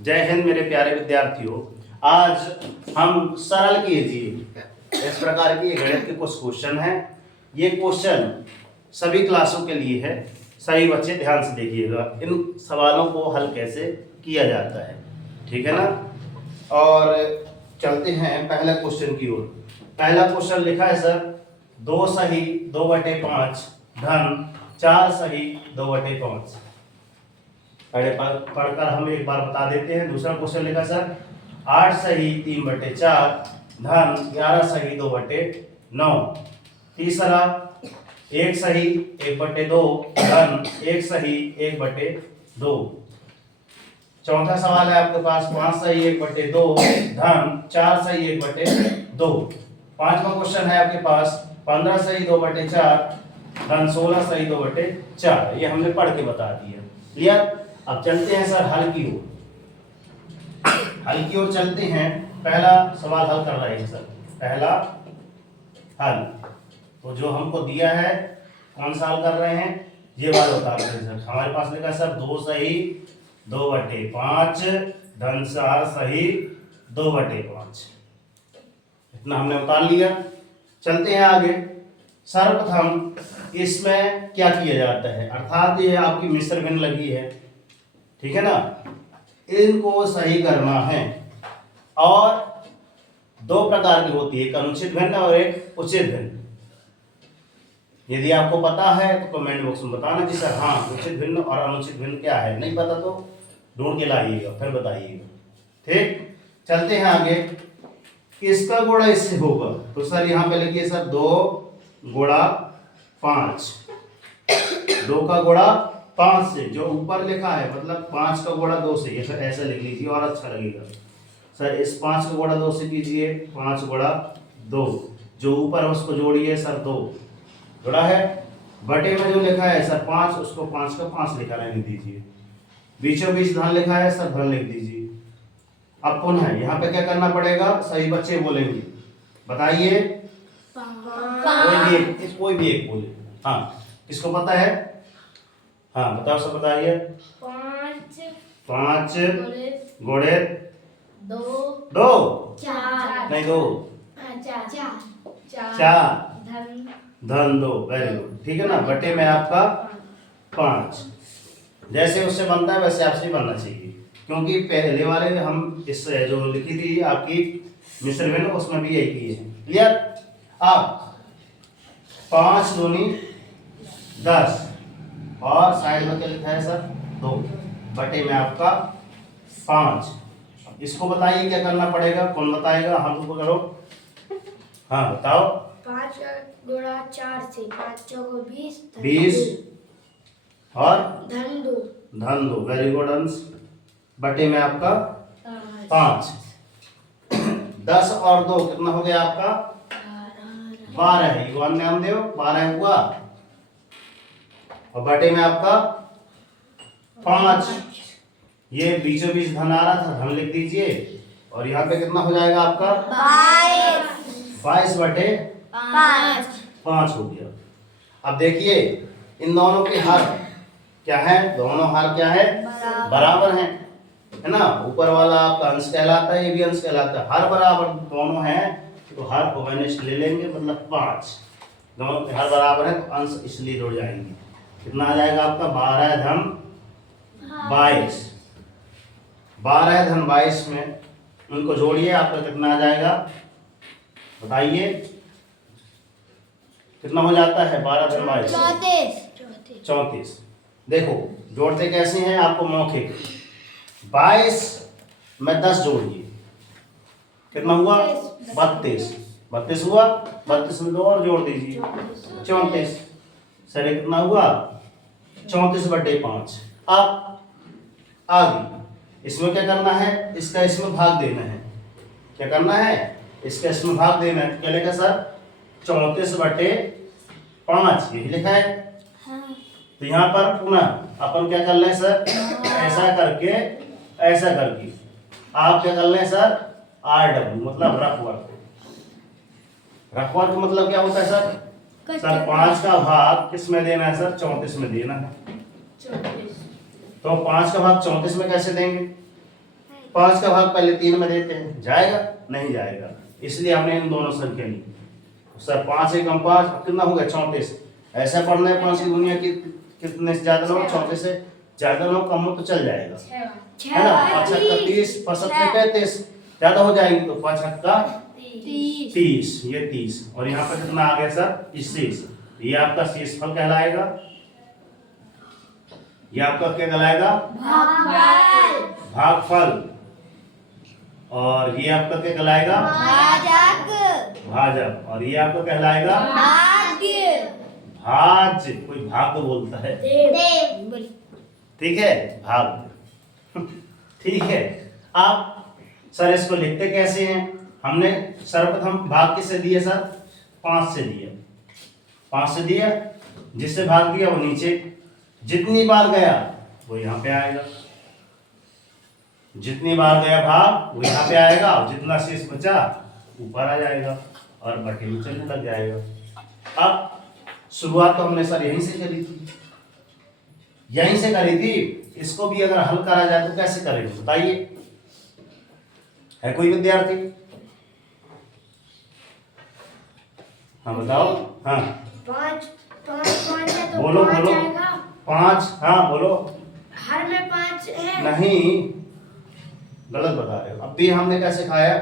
जय हिंद मेरे प्यारे विद्यार्थियों। आज हम सरल कीजिए इस प्रकार की गणित के कुछ क्वेश्चन हैं। ये क्वेश्चन सभी क्लासों के लिए है। सभी बच्चे ध्यान से देखिएगा इन सवालों को हल कैसे किया जाता है, ठीक है ना। और चलते हैं पहला क्वेश्चन की ओर। पहला क्वेश्चन लिखा है सर 2 सही 2/5 धन 4 सही 2/5। पढ़कर हम एक बार बता देते हैं। दूसरा क्वेश्चन लिखा सर 8 सही 3/4 धन 11 सही 2/9। तीसरा 1 सही 1/2 धन 1 सही 1/2। चौथा सवाल है आपके पास 5 सही 1/2 धन 4 सही 1/2। पांचवा क्वेश्चन है आपके पास 15 सही 2/4 धन 16 सही 2/4। ये हमने पढ़ के बता दिया। क्लियर। अब चलते हैं सर हल की ओर। हल की ओर चलते हैं। पहला सवाल हल कर रहे हैं सर। पहला हल तो जो हमको दिया है कौन सा हल कर रहे हैं, ये वाला बता रहे हैं सर। हमारे पास लिखा सर 2 सही 2/5 धन 4 सही 2/5। इतना हमने उतार लिया। चलते हैं आगे। सर्वप्रथम इसमें क्या किया जाता है, अर्थात ये आपकी मिश्र भिन्न लगी है, ठीक है ना। इनको सही करना है और दो प्रकार की होती है, एक अनुचित भिन्न और एक उचित भिन्न। यदि आपको पता है तो कमेंट बॉक्स में बताना कि सर हाँ उचित भिन्न और अनुचित भिन्न क्या है। नहीं पता तो ढूंढ के लाइएगा फिर बताइएगा, ठीक। चलते हैं आगे। इसका गुणा इससे होगा तो सर यहाँ पे लिखिए सर 2 गुणा 5। 2 का गुणा 5 से, जो ऊपर लिखा है मतलब 5 का गुणा 2 से, ये सर ऐसा लिख लीजिए और अच्छा लगेगा सर। इस 5 का गुणा 2 से कीजिए, 5 गुणा 2, जो ऊपर है उसको जोड़िए सर 2 जुड़ा है। बटे में जो लिखा है सर 5, उसको 5 का 5 लिखा रहने दीजिए। बीचों बीच धन लिखा है सर धन लिख दीजिए। अब पुनः यहाँ पे क्या करना पड़ेगा, सही बच्चे बोलेंगे, बताइए। कोई भी एक बोले। हाँ किसको पता है, हाँ बताओ सब बताइए। 5 गुणे 2 नहीं 2 4 धन 2। वेरी गुड, ठीक है ना। बटे में आपका 5। जैसे उससे बनता है वैसे आपसे बनना चाहिए, क्योंकि पहले वाले हम इस जो लिखी थी आपकी मिश्र भिन्न उसमें भी यही की है। क्लियर। अब 5 दूनी 10 और साइड में क्या लिखा है सर 2 बटे में आपका 5। इसको बताइए क्या करना पड़ेगा, कौन बताएगा, हम तो करो। हाँ बताओ। 5 गुणा 4 से 5 चौको 20 और धन 2। वेरी गुड अंश। बटे में आपका 5। 10 और 2 कितना हो गया आपका 12। युवान नाम दो 12 हुआ और बटे में आपका 5। ये बीचों बीच धन आ रहा था, धन लिख दीजिए और यहाँ पे कितना हो जाएगा आपका 22 बटे 5 हो गया। अब देखिए इन दोनों के हर क्या है, दोनों हर क्या है, बराबर है ना। ऊपर वाला आपका अंश कहलाता है, ये भी अंश कहलाता है। हर बराबर दोनों हैं तो हर को माइनस ले लेंगे, मतलब 5। दोनों के हर बराबर है तो अंश इसलिए जुड़ जाएंगे। कितना आ जाएगा आपका 12 धन 22। 12 धन 22 में उनको जोड़िए, आपका कितना आ जाएगा बताइए। कितना हो जाता है 12 धन 22 34। देखो जोड़ते कैसे हैं, आपको मौखिक 22 में 10 जोड़िए, कितना हुआ 32। 32 हुआ, 32 में 2 और जोड़ दीजिए 34। सर ये कितना हुआ 34/5। अब आगे इसमें क्या करना है, इसका इसमें भाग देना है। क्या करना है, इसका इसमें भाग देना है। क्या लिखा सर 34/5 यही लिखा है। तो यहाँ पर पुनः अपन क्या कर लें सर, ऐसा करके ऐसा करके आप क्या कर लें सर RW मतलब रफवर्क। रफवर्क मतलब क्या होता है सर 5 का भाग किस में देना है सर 34 में देना है। तो 5 का भाग 34 में कैसे देंगे, 5 का भाग पहले 3 में देते हैं, जाएगा नहीं जाएगा, इसलिए हमने इन दोनों संख्या ली। सर 5 एकम 5 कितना हो गया 34। ऐसा पढ़ना है 5 की दुनिया की कितने से ज्यादा ना हो, 34 से ज्यादा ना हो, कम हो तो चल जाएगा, है ना। 5 का 30, 5 35 ज्यादा हो जाएगी तो 5 का 30, ये 30 और यहाँ पर कितना आ गया सर 21। ये आपका शेषफल कहलाएगा, ये आपका क्या कहलाएगा भागफल, और ये आपका क्या कहलाएगा भाजक, और ये आपका कहलाएगा भाज्य। कोई भाग बोलता है, ठीक है भाग। ठीक है, आप सर इसको लिखते कैसे हैं? हमने सर्वप्रथम भाग किससे दिए सर? 5 से दिया, 5 से दिया, जिससे भाग दिया वो नीचे, जितनी बार गया वो यहाँ पे आएगा, जितनी बार गया भाग वो यहाँ पे आएगा, और जितना शेष बचा ऊपर आ जाएगा और बटे में चलने लग जाएगा। अब शुरुआत तो हमने सर यहीं से करी थी, यहीं से करी थी। इसको भी अगर हल करा जाए तो कैसे करेंगे बताइए? है कोई विद्यार्थी? हाँ बताओ। हाँ 5 है तो बोलो 5 बोलो। आएगा। 5, हाँ बोलो। हर में 5 है। नहीं, गलत बता रहे हो। अब भी हमने कैसे खाया,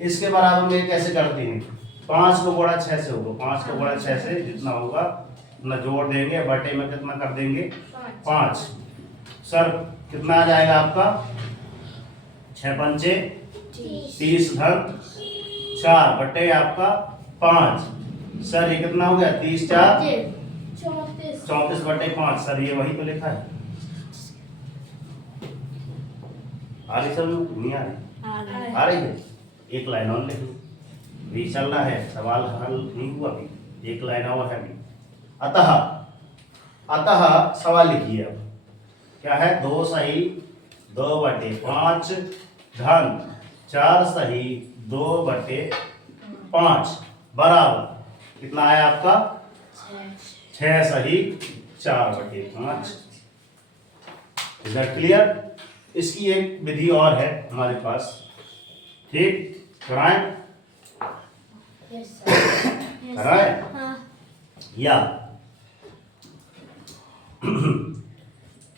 इसके बराबर में कैसे करते हैं? 5 को गुणा 6 से होगा, 5 को गुणा 6 से जितना होगा उतना जोड़ देंगे, बटे में कितना कर देंगे 5। सर कितना आ जाएगा आपका? 6 पंचे 30 धन 4 बटे आपका 5। सर ये कितना हो गया? 30 4 34 बटे 5। सर ये वही तो लिखा है। आ रही सर? नहीं आ रही? आ रही है। एक लाइन और लिख लो, भी चल रहा है, सवाल हल नहीं हुआ अभी, एक लाइन और है अभी। अतः सवाल लिखिए अब क्या है? 2 सही 2 बटे 5 धन 4 सही 2 बटे 5 बराबर कितना आया आपका? 6 सही 4 बटे 5। Is that clear? इसकी एक विधि और है हमारे पास, ठीक? कराएं? कराएं? या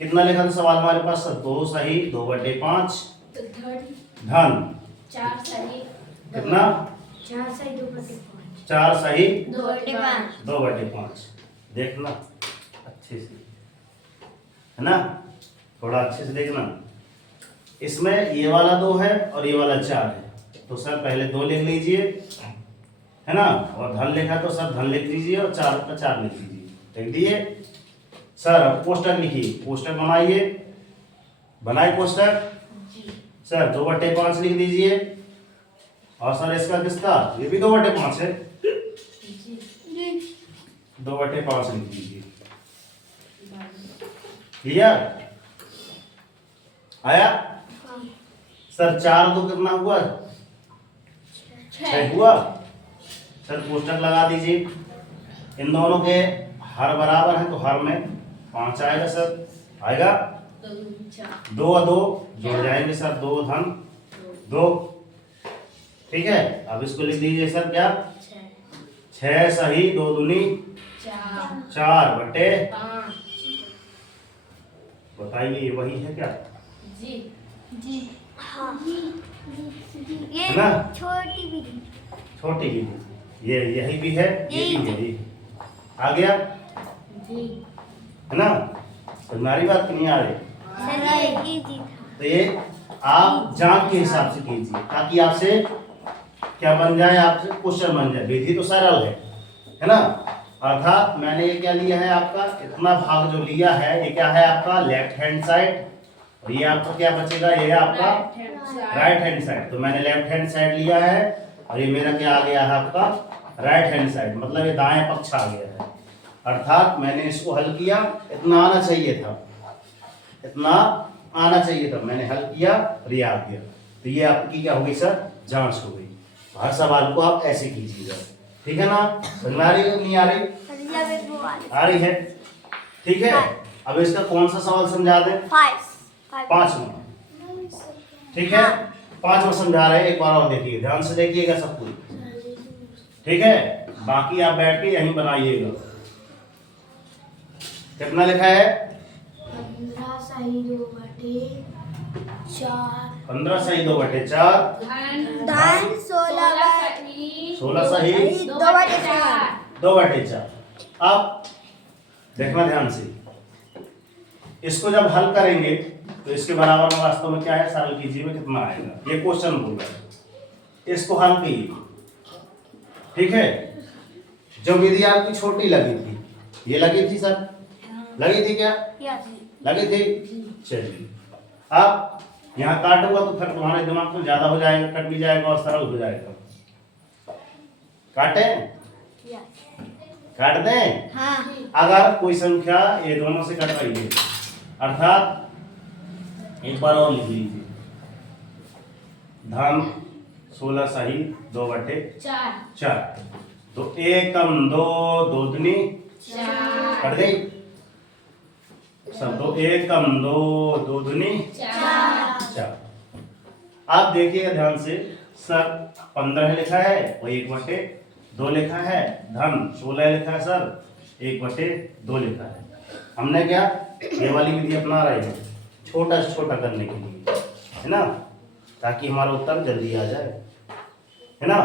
कितना लिखा था सवाल हमारे पास? 2 सही 2 बटे 5 धन 4 सही कितना? 4 सही 2 बटे 5। 4 सही 2 बटे 5। 2 बटे 5। देखना अच्छे से, है ना, थोड़ा अच्छे से देखना। इसमें ये वाला 2 है और ये वाला 4 है, तो सर पहले 2 लिख लीजिए, है ना, और धन लिखा तो सर धन लिख लीजिए और 4 का 4 लिख लीजिए। लिख दिए सर? अब कोष्टक लिखिए, कोष्टक बनाइए, बनाए कोष्टक। सर 2 बटे 5 लिख दीजिए, और सर इसका किसका? ये भी 2 बटे 5 है, 2 बटे 5 लिख दीजिए। क्लियर? आया? सर 4 2 कितना हुआ? 6 हुआ। सर कोष्टक लगा दीजिए, इन दोनों के हर बराबर है तो हर में 5 आएगा। सर आएगा 2 और 2 जुड़ जाएंगे सर, 2 धन 2, ठीक है। अब इसको लिख दीजिए सर क्या? 6 सही 2 दूनी 4 बटे 5। बताइए ये वही है क्या? जी हाँ। है ना? छोटी भी छोटी भी, ये यही भी है, ये भी है, ये आ गया, है ना? तुम्हारी बात नहीं आ रही? तो ये आप जान के हिसाब से कीजिए ताकि आपसे क्या बन जाए, आपसे क्वेश्चन बन जाए। विधि तो सरल है ना? अर्थात मैंने ये क्या लिया है आपका, इतना भाग जो लिया है ये क्या है आपका? लेफ्ट हैंड साइड, और ये आपका क्या बचेगा? ये आपका राइट हैंड साइड। तो मैंने लेफ्ट हैंड साइड लिया है और ये मेरा क्या आ गया है आपका? राइट हैंड साइड, मतलब ये दाएं पक्ष आ गया है। अर्थात मैंने इसको हल किया, इतना आना चाहिए था, इतना आना चाहिए था, मैंने हल किया और ये आ गया। तो ये आपकी क्या हो गई सर? जांच हो गई। हर सवाल को आप ऐसे कीजिएगा, ठीक है ना? समझ में आ रही है नहीं आ रही? आ रही है, ठीक है। अब इसका कौन सा सवाल समझा दें? 5वां। ठीक है, 5 बार समझा रहे हैं, एक बार और देखिए, ध्यान से देखिएगा सब कुछ। ठीक है, बाकी आप बैठ के यहीं बनाइएगा। कितना लिखा है? 15 सही 2/4 15 सही 2/4 धन 16 16 सही 2/4 2/4। अब देखना ध्यान से, इसको जब हल करेंगे तो इसके बराबर में वास्तव में क्या है, सरल कीजिए में कितना आएगा, ये क्वेश्चन बोल रहा है। इसको हल कीजिए। ठीक है, जो विधि आपकी छोटी लगी थी, ये लगी थी सर, लगी थी क्या? लगी थी। चलिए, अब यहाँ काटूंगा तो फिर तुम्हारे दिमाग में ज्यादा हो जाएगा, कट भी जाएगा और सरल हो जाएगा। काटे? काट दें? हाँ। अगर कोई संख्या ये दोनों से कट रही है, अर्थात एक बार और लिख लीजिए, धन 16 सही 2/4, तो 1 कम 2 2 दूनी कट गई सब, तो 1 कम 2 2 दूनी 4। आप देखिएगा ध्यान से, सर 15 लिखा है और 1/2 लिखा है, धन 16 लिखा है सर, 1/2 लिखा है। हमने क्या ये वाली विधि अपना रहे हैं, छोटा से छोटा करने के लिए, है ना, ताकि हमारा उत्तर जल्दी आ जाए, है ना।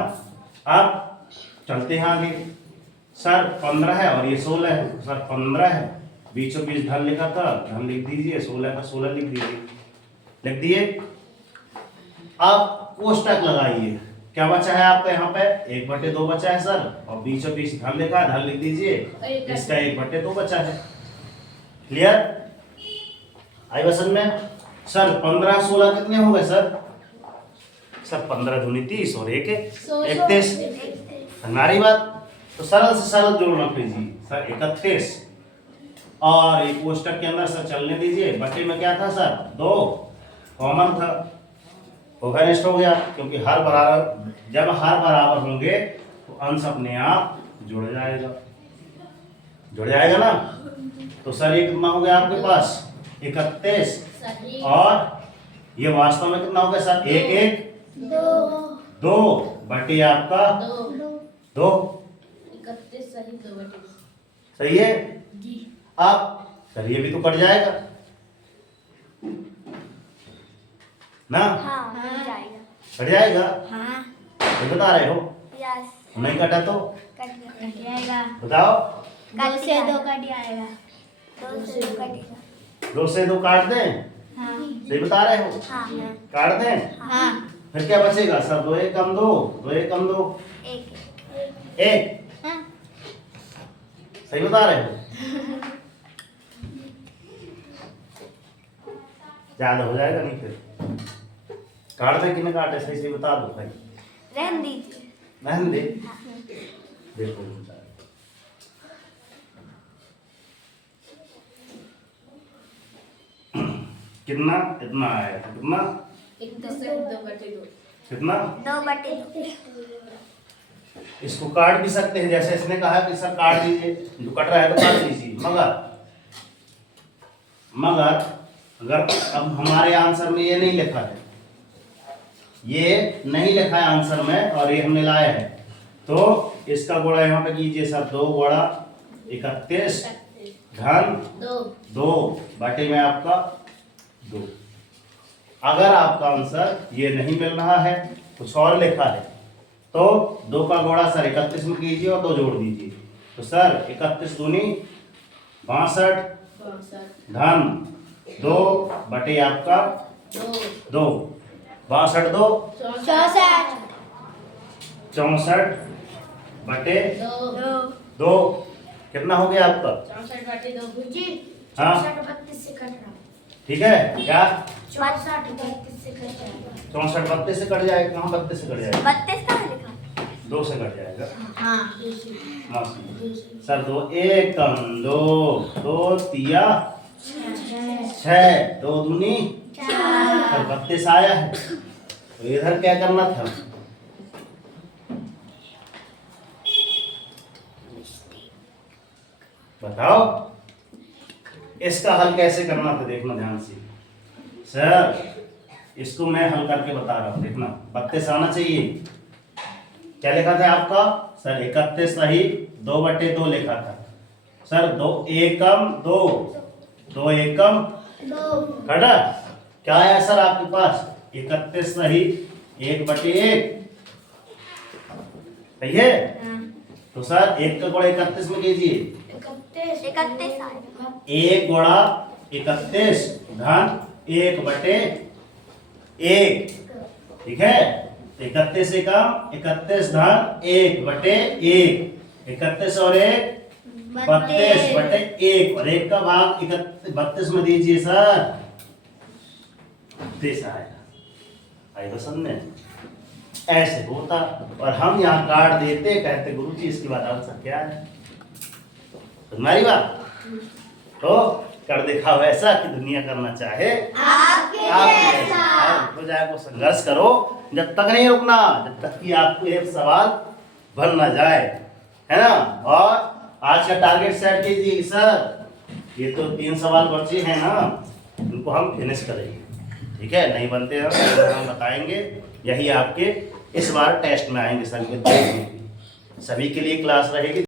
अब चलते हैं आगे। सर 15 है और ये 16 है, सर 15 है, बीचों बीच धन लिखा था, धन लिख दीजिए, 16 का 16 लिख दीजिए, लिख दिए। अब कोष्टक लगाइए, क्या बचा है आपका यहाँ पे, 1/2 बचा है सर, और बीचों बीच धन लिखा है, धन लिख दीजिए, इसका 1/2 बचा है। क्लियर? आई बसन में? सर 15 16 कितने हो गए सर? सर 15 दूनी 30 और 1 31। हमारी बात तो सरल से सरल जोड़ना कीजिए सर, 31 और एक कोष्टक के अंदर सर चलने दीजिए, बटे में क्या था सर 2 कॉमन था, होगा नष्ट हो गया, क्योंकि हर बराबर, जब हर बराबर होंगे तो अंश अपने आप जुड़ जाएगा, जुड़ जाएगा ना। तो सर ये कितना हो गया आपके पास 31, और ये वास्तव में कितना हो गया सर 1 1 2 बटे आपका 2, 31 सही 2/2 सही है जी। आप सर ये भी तो कट जाएगा ना, हाँ जाएगा। कट जाएगा, हाँ ये बता रहे हो, यस नहीं कटा तो कट जाएगा। बताओ, 2 से 2 कट जाएगा, 2 से 2 कटेगा। 2 से 2 काट दें, हाँ सही बता रहे हो, हाँ काट दें, हाँ फिर क्या बचेगा सर, 2 1 कम 2 2 1 कम 2 1, हाँ सही बता रहे हो, ज्यादा हो जाएगा नहीं, फिर काट दे कि नहीं काटे, सही से बता दो भाई, रहने दीजिए। रहने दे, देखो कितना, इतना आया, कितना 2/2 कितना, 2/2 इसको काट भी सकते हैं, जैसे इसने कहा कि सर काट दीजिए, जो कट रहा है तो काट दीजिए, मगर अगर अब हमारे आंसर में ये नहीं लिखा है, ये नहीं लिखा है आंसर में, और ये हमने लाया है, तो इसका गुणा यहाँ पे कीजिए सर, 2 गुणा 31 धन 2 बटे में आपका 2। अगर आपका आंसर ये नहीं मिल रहा है, कुछ और लिखा है, तो 2 का गुणा सर 31 में कीजिए और 2 जोड़ दीजिए, तो सर 31 दूनी 62 धन 2 बटे आपका 2, 62 2 64 बटे 2, कितना हो गया आपका, 64/2 जी। हाँ 64 से कट रहा, ठीक है क्या, 64 32 से कट जाएगा। 64 32 से कट जाएगा, कहाँ 32 से कट जाएगा, 32 कहाँ लिखा? 2 से कट जाएगा, हाँ सर 2 1 कम 2 2 तिया 6 2 दूनी 4, 32 आया है, तो इधर क्या करना था, बताओ इसका हल कैसे करना था, देखना ध्यान से। सर इसको मैं हल करके बता रहा हूँ, देखना 32 आना चाहिए। क्या लिखा था आपका सर? 31 सही 2/2 लिखा था सर। 2 एकम 2, 2 एकम घटा। क्या आया सर आपके पास? 31 सही 1/1 सही है। तो सर 1 का गुणा 31 में कीजिए। 31 आएगा। 1 गुणा 31 धन 1/1, ठीक है। 31 एकम 31 धन 1/1, 31 और 1 32/1 और 1 का भाग 32 में दीजिए सर। 32 आएगा। आई समझ में? ऐसे होता और हम यहाँ काट देते, कहते गुरुजी इसके बाद आंसर क्या है। तुम्हारी बात तो कर देखा वैसा कि दुनिया करना चाहे आपके जैसा। हो जाए वो संघर्ष करो, जब तक नहीं रुकना, जब तक कि आपको एक सवाल बन ना जाए, है ना। और आज का टारगेट सेट कीजिए सर, ये तो 3 सवाल बचे हैं ना, उनको हम फिनिश करेंगे, ठीक है। नहीं बनते हैं तो हम बताएंगे। यही आपके इस बार टेस्ट में आएंगे सभी के लिए क्लास रहेगी।